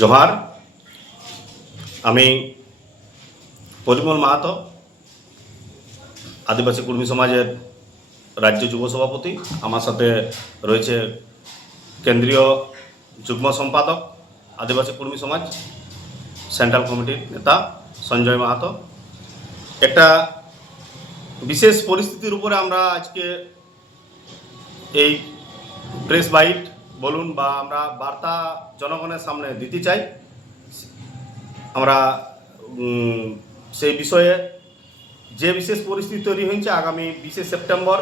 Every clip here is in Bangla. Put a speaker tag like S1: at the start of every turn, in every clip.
S1: জোহার, আমি পরিমল মাহাতো, আদিবাসী কর্মী সমাজের রাজ্য যুব সভাপতি। আমার সাথে রয়েছে কেন্দ্রীয় যুগ্ম সম্পাদক, আদিবাসী কর্মী সমাজ, সেন্ট্রাল কমিটির নেতা সঞ্জয় মাহাতো। একটা বিশেষ পরিস্থিতির উপরে আমরা আজকে এই প্রেস বাইট বলুন বা আমরা বার্তা জনগণের সামনে দিতে চাই। আমরা সেই বিষয়ে যে বিশেষ পরিস্থিতি তৈরি হয়েছে আগামী বিশে সেপ্টেম্বর,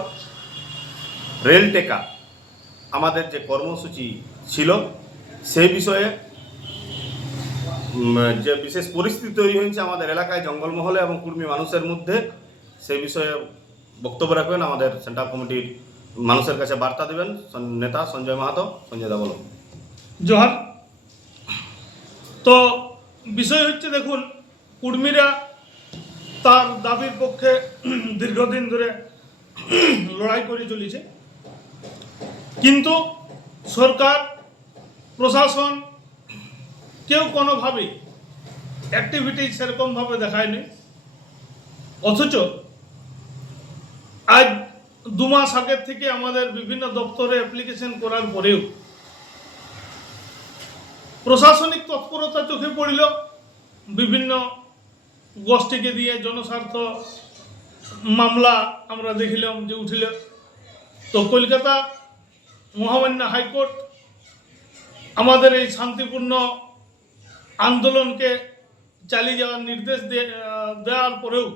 S1: রেল টেকা, আমাদের যে কর্মসূচি ছিল, সেই বিষয়ে যে বিশেষ পরিস্থিতি তৈরি হয়েছে আমাদের এলাকায় জঙ্গলমহলে এবং কুর্মী মানুষের মধ্যে, সেই বিষয়ে বক্তব্য রাখবেন আমাদের সেন্ট্রাল কমিটির মানুষের কাছে বার্তা দেবেন নেতা সঞ্জয় মাহাতো, সঞ্জয় দা বলুন।
S2: জোহার, তো বিষয় হচ্ছে দেখুন, কুর্মীরা তার দাবির পক্ষে দীর্ঘদিন ধরে লড়াই করে চলেছে। কিন্তু সরকার, প্রশাসন কেউ কোনোভাবেই অ্যাক্টিভিটি সেরকমভাবে দেখায়নি। অথচ আজ দু মাস আগের থেকে আমাদের বিভিন্ন দপ্তরে অ্যাপ্লিকেশন করার পরেও প্রশাসনিক তৎপরতা চোখে পড়িল। বিভিন্ন গোষ্ঠীকে দিয়ে জনস্বার্থ মামলা আমরা দেখিলাম যে উঠিল। তো কলকাতা মহামান্য হাইকোর্ট আমাদের এই শান্তিপূর্ণ আন্দোলনকে চালিয়ে যাওয়ার নির্দেশ দেওয়ার পরেও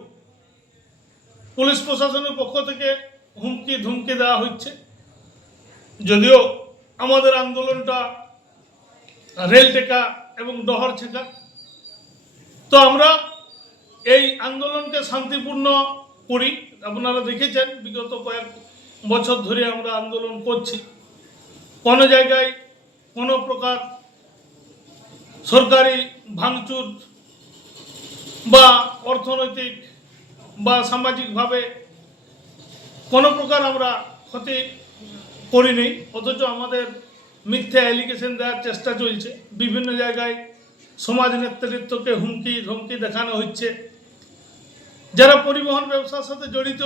S2: পুলিশ প্রশাসনের পক্ষ থেকে হুমকি ধুমকি দেওয়া হচ্ছে। যদিও আমাদের আন্দোলনটা রেল টেকা এবং ডহর ছেকা। তো আমরা এই আন্দোলনকে শান্তিপূর্ণ করি। আপনারা দেখেছেন, বিগত কয়েক বছর ধরে আমরা আন্দোলন করছি। কোনো জায়গায় কোনো প্রকার সরকারি ভাঙচুর বা অর্থনৈতিক বা সামাজিকভাবে কোনো প্রকার আমরা ক্ষতি করিনি, অথচ আমাদের মিথ্যা অ্যালিগেশন দেওয়ার চেষ্টা চলছে। বিভিন্ন জায়গায় সমাজ নেতৃত্বকে হুমকি, ধমকি দেখানো হচ্ছে। যারা পরিবহন ব্যবসার সাথে জড়িত,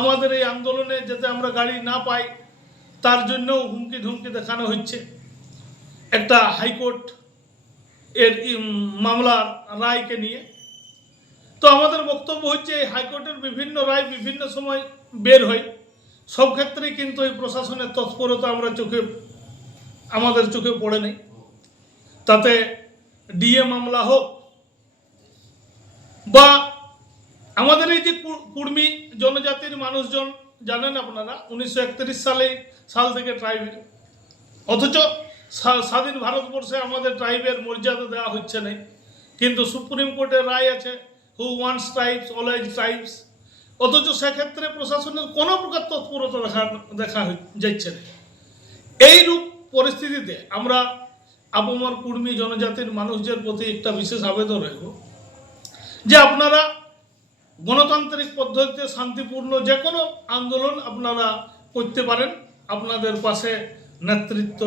S2: আমাদের এই আন্দোলনে যাতে আমরা গাড়ি না পাই, তার জন্যও হুমকি, ধমকি দেখানো হচ্ছে। একটা হাইকোর্ট এর মামলার রায়কে নিয়ে। তো আমাদের বক্তব্য হচ্ছে, এই হাইকোর্টের বিভিন্ন রায় বিভিন্ন সময় বের হয়। সব ক্ষেত্রেই কিন্তু এই প্রশাসনের তৎপরতা আমরা চোখে, আমাদের চোখে পড়ে নেই। তাতে ডিএ মামলা হোক বা আমাদের এই যে কুর্মী জনজাতির মানুষজন, জানেন আপনারা, উনিশশো একত্রিশ সালে সাল থেকে ট্রাইবের অথচ স্বাধীন ভারতবর্ষে আমাদের ট্রাইবের মর্যাদা দেওয়া হচ্ছে না কিন্তু সুপ্রিম কোর্টের রায় আছে who once tribes always tribes অথচ সেক্ষেত্রে প্রশাসনের কোনো প্রকার তৎপরতা দেখা দেখা যাচ্ছে না। এইরূপ পরিস্থিতিতে আমরা আবমর কুর্মী জনজাতির মানুষদের প্রতি একটা বিশেষ আবেদন রাখব যে আপনারা গণতান্ত্রিক পদ্ধতিতে শান্তিপূর্ণ যে কোনো আন্দোলন আপনারা করতে পারেন। আপনাদের পাশে নেতৃত্ব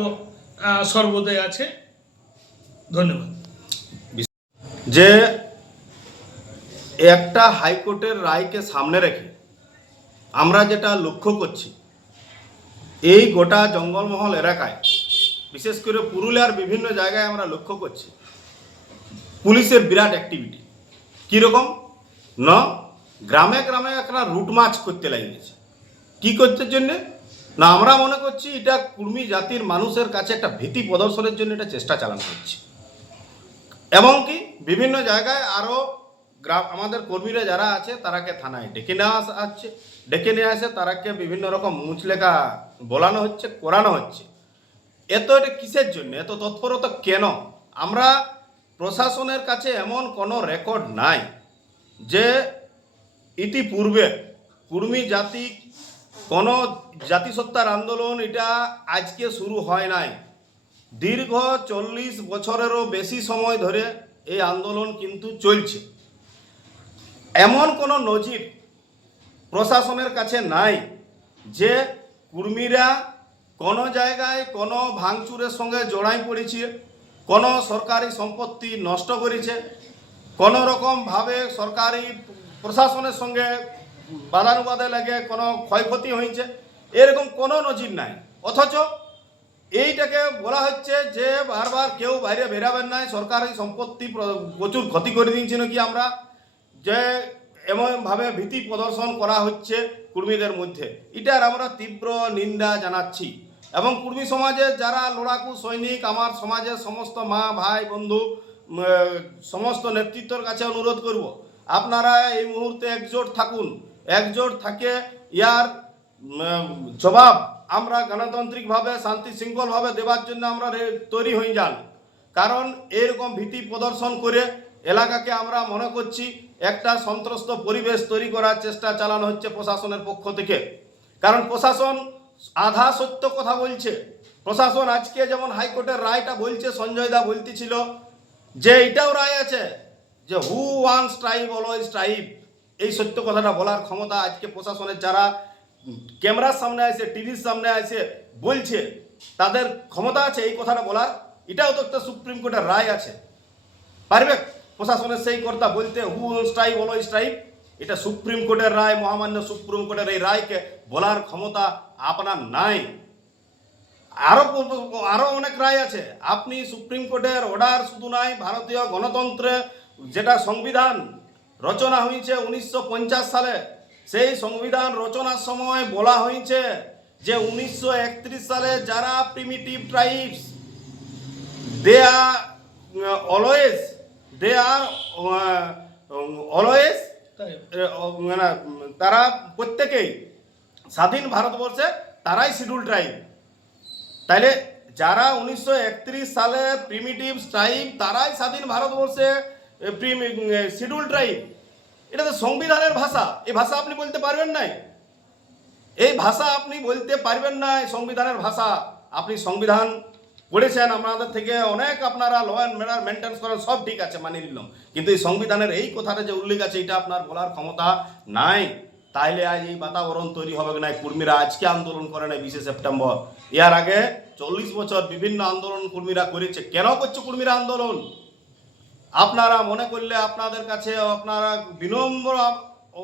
S2: সর্বদাই আছে। ধন্যবাদ।
S1: যে একটা হাইকোর্টের রায়কে সামনে রেখে আমরা যেটা লক্ষ্য করছি, এই গোটা জঙ্গলমহল এলাকায়, বিশেষ করে পুরুলিয়ার বিভিন্ন জায়গায় আমরা লক্ষ্য করছি, পুলিশের বিরাট অ্যাক্টিভিটি কীরকম? ন, গ্রামে গ্রামে একটা রুট মার্চ করতে লাগিয়েছে। কি করতে জন্যে? না, আমরা মনে করছি এটা কুর্মী জাতির মানুষের কাছে একটা ভীতি প্রদর্শনের জন্য এটা চেষ্টা চালানো হচ্ছে। এমনকি বিভিন্ন জায়গায় আরও গ্রাম, আমাদের কর্মীরা যারা আছে, তারাকে থানায় ডেকে নেওয়া আসছে ডেকে নিয়ে আসে তারাকে বিভিন্ন রকম মুচলেখা বলানো হচ্ছে, করানো হচ্ছে। এত এটা কিসের জন্য? এত তৎপরতা কেন? আমরা প্রশাসনের কাছে এমন কোনো রেকর্ড নাই যে ইতিপূর্বে কুর্মী জাতি, কোনো জাতিসত্তার আন্দোলন এটা আজকে শুরু হয় নাই। দীর্ঘ চল্লিশ বছরেরও বেশি সময় ধরে এই আন্দোলন কিন্তু চলছে। এমন কোনো নজির প্রশাসনের কাছে নাই যে কুর্মীরা কোনো জায়গায় কোনো ভাঙচুরের সঙ্গে জড়াই পড়েছে, কোনো সরকারি সম্পত্তি নষ্ট করেছে, কোনো রকমভাবে সরকারি প্রশাসনের সঙ্গে বাদানুবাদে লাগে কোনো ক্ষয়ক্ষতি হয়েছে, এরকম কোনো নজির নাই। অথচ এইটাকে বলা হচ্ছে যে বারবার কেউ বাইরে বেরাবেন নাই, সরকারি সম্পত্তি প্র- প্রচুর ক্ষতি করে দিয়েছে নাকি আমরা? যে এমনভাবে ভীতি প্রদর্শন করা হচ্ছে কুর্মীদের মধ্যে। এটার আমরা তীব্র নিন্দা জানাচ্ছি। এবং কুর্মী সমাজের যারা লড়াকু সৈনিক, আমার সমাজের সমস্ত মা, ভাই, বন্ধু সমস্ত নেতৃত্বর কাছে অনুরোধ করব, আপনারা এই মুহূর্তে একজোট থাকুন। একজোট থাকে ইয়ার জবাব আমরা গণতান্ত্রিকভাবে, শান্তি শৃঙ্খলভাবে দেওয়ার জন্য আমরা তৈরি হয়ে যান। কারণ এরকম ভীতি প্রদর্শন করে এলাকাকে আমরা মনে করছি একটা সন্ত্রস্ত পরিবেশ তৈরি করার চেষ্টা চালানো হচ্ছে প্রশাসনের পক্ষ থেকে। কারণ প্রশাসন আধা সত্য কথা বলছে। প্রশাসন আজকে যেমন হাইকোর্টের রায়টা বলছে, সঞ্জয় দা বলতেছিল, যে এটাও রায় আছে, যে হু ওয়ান স্ট্রাইব অলওয়েজ স্ট্রাইব এই সত্য কথাটা বলার ক্ষমতা আজকে প্রশাসনের যারা ক্যামেরার সামনে আসে টিভির সামনে আসে বলছে, তাদের ক্ষমতা আছে এই কথাটা বলার। এটাও তো একটা সুপ্রিম কোর্টের রায় আছে। পারবে? প্রশাসনের সেই কর্তা বলতে হু স্ট্রাইব অলও স্ট্রাইব এটা সুপ্রিম কোর্টের রায়, মহামান্য সুপ্রিম কোর্টের এই রায়কে বলার ক্ষমতা আপনার নাই। আরও প- আরও অনেক রায় আছে। আপনি সুপ্রিম কোর্টের অর্ডার শুধু নাই, ভারতীয় গণতন্ত্রে যেটা সংবিধান রচনা হয়েছে উনিশশো পঞ্চাশ সালে, সেই সংবিধান রচনার সময় বলা হয়েছে যে উনিশশো একত্রিশ সালে যারা primitive tribes they are always they are always মানে তারা প্রত্যেকেই স্বাধীন ভারতবর্ষে তারাই শিডিউল ট্রাইব তাইলে যারা উনিশশো সালে প্রিমিটিভ ট্রাইব তারাই স্বাধীন ভারতবর্ষে শিডিউল ট্রাইব এটা তো সংবিধানের ভাষা। এই ভাষা আপনি বলতে পারবেন নাই। এই ভাষা আপনি বলতে পারবেন না সংবিধানের ভাষা। আপনি সংবিধান পড়েছেন আপনাদের থেকে অনেক আপনারা ল অ্যান্ড ম্যানার মেনটেন্স করেন, সব ঠিক আছে, মানিয়ে নিলাম। কিন্তু এই সংবিধানের এই কথাটা যে উল্লেখ আছে, এটা আপনার বলার ক্ষমতা নাই। তাইলে আজ এই বাতাবরণ তৈরি হবে না কর্মীরা আজকে আন্দোলন করে না বিশে সেপ্টেম্বর। এর আগে চল্লিশ বছর বিভিন্ন আন্দোলন কর্মীরা করেছে। কেন করছে কর্মীরা আন্দোলন? আপনারা মনে করলে আপনাদের কাছে আপনারা বিনম্র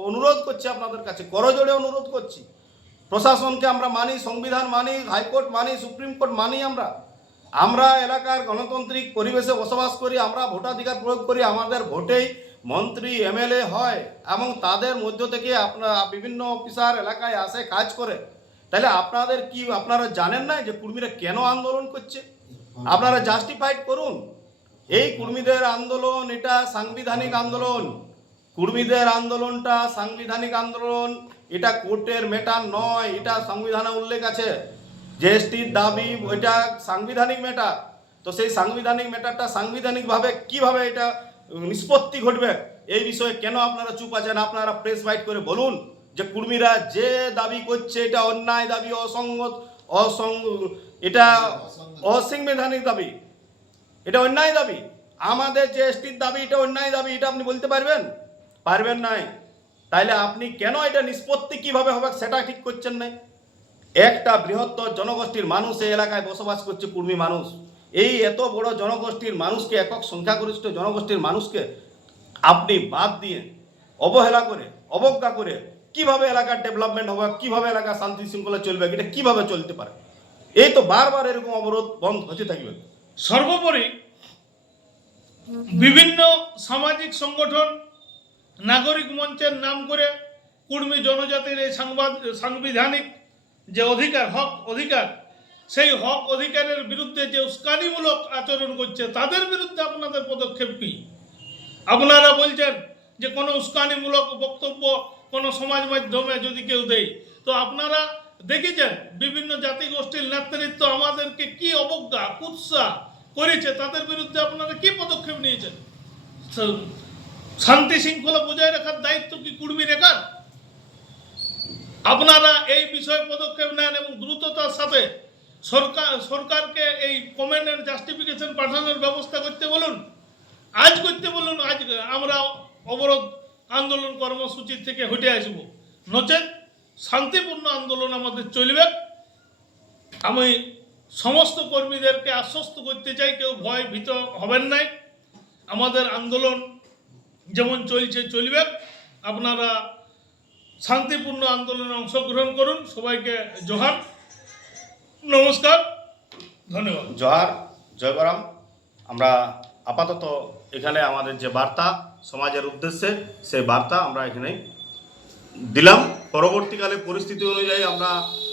S1: অনুরোধ করছি আপনাদের কাছে, করজোড়ে অনুরোধ করছি। প্রশাসনকে আমরা মানি, সংবিধান মানি, হাইকোর্ট মানি, সুপ্রিম কোর্ট মানি আমরা। আমরা এলাকার গণতান্ত্রিক পরিবেশে বসবাস করি, আমরা ভোটাধিকার প্রয়োগ করি, আমাদের ভোটেই মন্ত্রী, এমএলএ হয় এবং তাদের মধ্য থেকে আপনার বিভিন্ন অফিসার এলাকায় আসে, কাজ করে। তাহলে আপনাদের কি, আপনারা জানেন না যে কর্মীরা কেন আন্দোলন করছে? আপনারা জাস্টিফাইড করুন। এই কর্মীদের আন্দোলন, এটা সাংবিধানিক আন্দোলন। কর্মীদের আন্দোলনটা সাংবিধানিক আন্দোলন, এটা কোর্টের মেটার নয়, এটা সংবিধানে উল্লেখ আছে। জিএসটির দাবি ওইটা সাংবিধানিক ম্যাটার তো সেই সাংবিধানিক ম্যাটারটা সাংবিধানিকভাবে কীভাবে এটা নিষ্পত্তি ঘটবে, এই বিষয়ে কেন আপনারা চুপ আছেন? আপনারা প্রেস বাইট করে বলুন যে কর্মীরা যে দাবি করছে, এটা অন্যায় দাবি অসঙ্গত অসঙ্গ এটা অসাংবিধানিক দাবি। এটা অন্যায় দাবি। আমাদের যে এসটির দাবি, এটা অন্যায় দাবি, এটা আপনি বলতে পারবেন? পারবেন নাই। তাইলে আপনি কেন এটা নিষ্পত্তি কীভাবে হবে সেটা ঠিক করছেন না? একটা বৃহত্তর জনগোষ্ঠীর মানুষ এই এলাকায় বসবাস করছে, কুর্মী মানুষ। এই এত বড় জনগোষ্ঠীর মানুষকে, একক সংখ্যাগরিষ্ঠ জনগোষ্ঠীর মানুষকে আপনি বাদ দিয়ে অবহেলা করে, অবজ্ঞা করে কীভাবে এলাকার ডেভেলপমেন্ট হবে, কীভাবে এলাকা শান্তি শৃঙ্খলা চলবে, এটা কীভাবে চলতে পারে? এই তো বারবার এরকম অবরোধ বন্ধ হতে থাকবে।
S2: সর্বোপরি বিভিন্ন সামাজিক সংগঠন, নাগরিক মঞ্চের নাম করে কুর্মী জনজাতির এই সাংবাদ সাংবিধানিক যে অধিকার, হক অধিকার, সেই হক অধিকারের বিরুদ্ধে যে উস্কানিমূলক আচরণ করছে, তাদের বিরুদ্ধে আপনাদের পদক্ষেপ কী? আপনারা বলছেন যে কোনো উস্কানিমূলক বক্তব্য কোনো সমাজ মাধ্যমে যদি কেউ দেয়, তো আপনারা দেখেছেন বিভিন্ন জাতিগোষ্ঠীর নেতৃত্ব আমাদেরকে কি অবজ্ঞা, কুৎসা করেছে, তাদের বিরুদ্ধে আপনারা কি পদক্ষেপ নিয়েছেন? শান্তি শৃঙ্খলা বজায় রাখার দায়িত্ব কি কুর্মী রেখার আপনারা এই বিষয়ে পদক্ষেপ নেন এবং দ্রুততার সাথে সরকার, সরকারকে এই কমেন্টের জাস্টিফিকেশন পাঠানোর ব্যবস্থা করতে বলুন। আজ করতে বলুন, আজ আমরা অবরোধ আন্দোলন কর্মসূচি থেকে হটে আসব। নচেত শান্তিপূর্ণ আন্দোলন আমাদের চলবে। আমি সমস্ত কর্মীদেরকে আশ্বস্ত করতে চাই, কেউ ভয় ভীত হবেন নাই। আমাদের আন্দোলন যেমন চলছে, চলবে। আপনারা শান্তিপূর্ণ আন্দোলনে অংশগ্রহণ করুন। সবাইকে জোহার। নমস্কার। ধন্যবাদ।
S1: জহার। জয়গরাম আমরা আপাতত এখানে আমাদের যে বার্তা, সমাজের উদ্দেশ্যে সেই বার্তা আমরা এখানেই দিলাম। পরবর্তীকালে পরিস্থিতি অনুযায়ী আমরা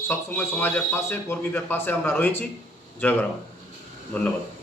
S1: সবসময় সমাজের পাশে, কর্মীদের পাশে আমরা রয়েছি। জয়গরাম ধন্যবাদ।